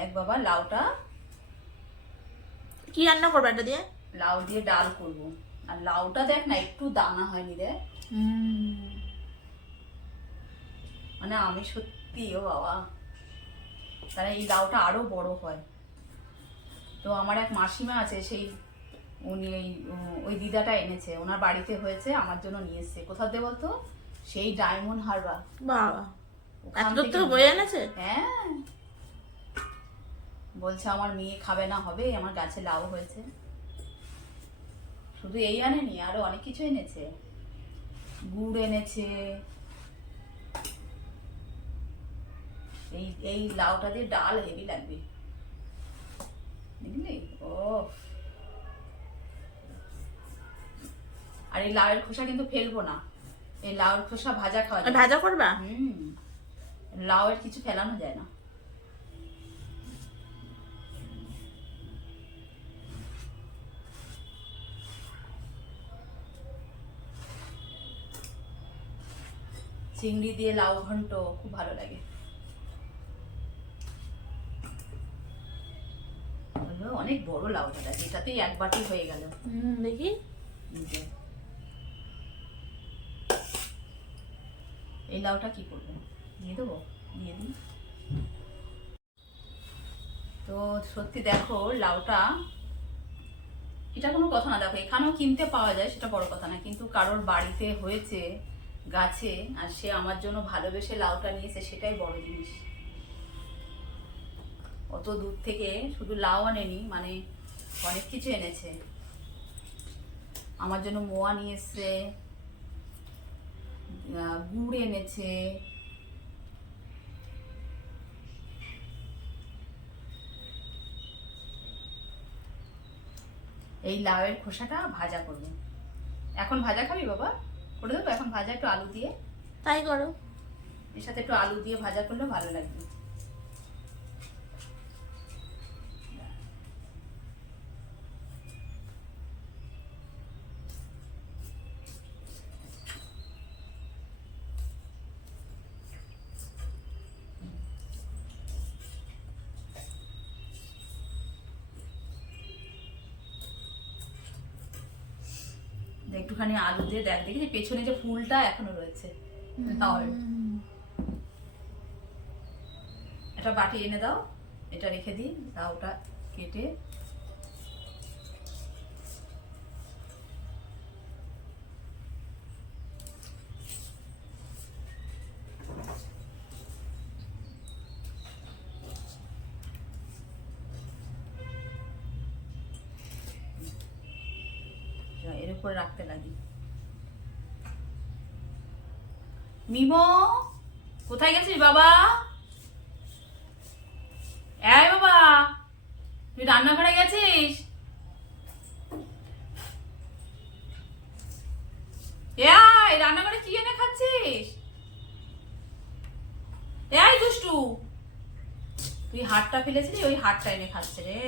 দেখ বাবা, লাউটা কি রান্না করবে এটা দিয়ে? লাউ দিয়ে ডাল করব। আর লাউটা দেখ না, একটু দানা হয়নি রে। মানে আমি সত্যি, ও বাবা, তাহলে এই লাউটা আরো বড় হয়। তো আমার এক মাসিমা আছে, সেই উনি ওই দিদাটা এনেছে, ওনার বাড়িতে হয়েছে, আমার জন্য নিয়ে এসছে। কোথাও দিয়ে বলতো? সেই ডায়মন্ড হারবার। বাবা, ওখান এত দূর থেকে থেকে বয়ে এনেছে? হ্যাঁ, বলছে আমার মেয়ে খাবে না, হবে, আমার গাছে লাউ হয়েছে। শুধু এই আনেনি, আরো অনেক কিছু এনেছে, গুড় এনেছে। এই এই লাউটা দিয়ে ডাল হেভি লাগবে, বুঝলি? ও, আর এই লাউয়ের খোসা কিন্তু ফেলবো না, এই লাউয়ের খোসা ভাজা খাওয়া যায়। ভাজা করবা? লাউয়ের কিছু ফেলানো যায় না। চিংড়ি দিয়ে লাউ ঘন্ট খুব ভালো লাগে। অনেক বড় লাউটা, এটাতেই এক বাটি হয়ে গেল। দেখি। এই লাউটা কি করবো, দিয়ে দেবো, দিয়ে দিই। তো সত্যি দেখো, লাউটা, এটা কোনো কথা না। দেখো, এখানেও কিনতে পাওয়া যায়, সেটা বড় কথা না, কিন্তু কারোর বাড়িতে হয়েছে গাছে, আর সে আমার জন্য ভালোবেসে লাউটা নিয়েছে, সেটাই বড় জিনিস। অত দূর থেকে শুধু লাউ আনেনি, মানে অনেক কিছু এনেছে আমার জন্য। মোয়া নিয়ে এসছে, গুড় এনেছে, এই লাউয়ের খোসাটা ভাজা করবো। এখন ভাজা খাবি বাবা? করে দেবো এখন ভাজা, একটু আলু দিয়ে। তাই করো। এর সাথে একটু আলু দিয়ে ভাজা করলেও ভালো লাগবে। একটুখানি আলু দিয়ে দেখ, দেখি যে পেছনে যে ফুলটা এখনো রয়েছে। একটা বাটি এনে দাও, এটা রেখে দিই, লাউটা কেটে। এর উপরে রাখতে লাগি। মিমো, কোথায় গেছিস বাবা? এই বাবা, তুই রান্নাঘরে গেছিস? এই রান্নাঘরে কি এনে খাচ্ছিস? এই দুষ্টু, তুই হাড়টা ফেলেছিলি, ওই হাড়টা এনে খাচ্ছে রে।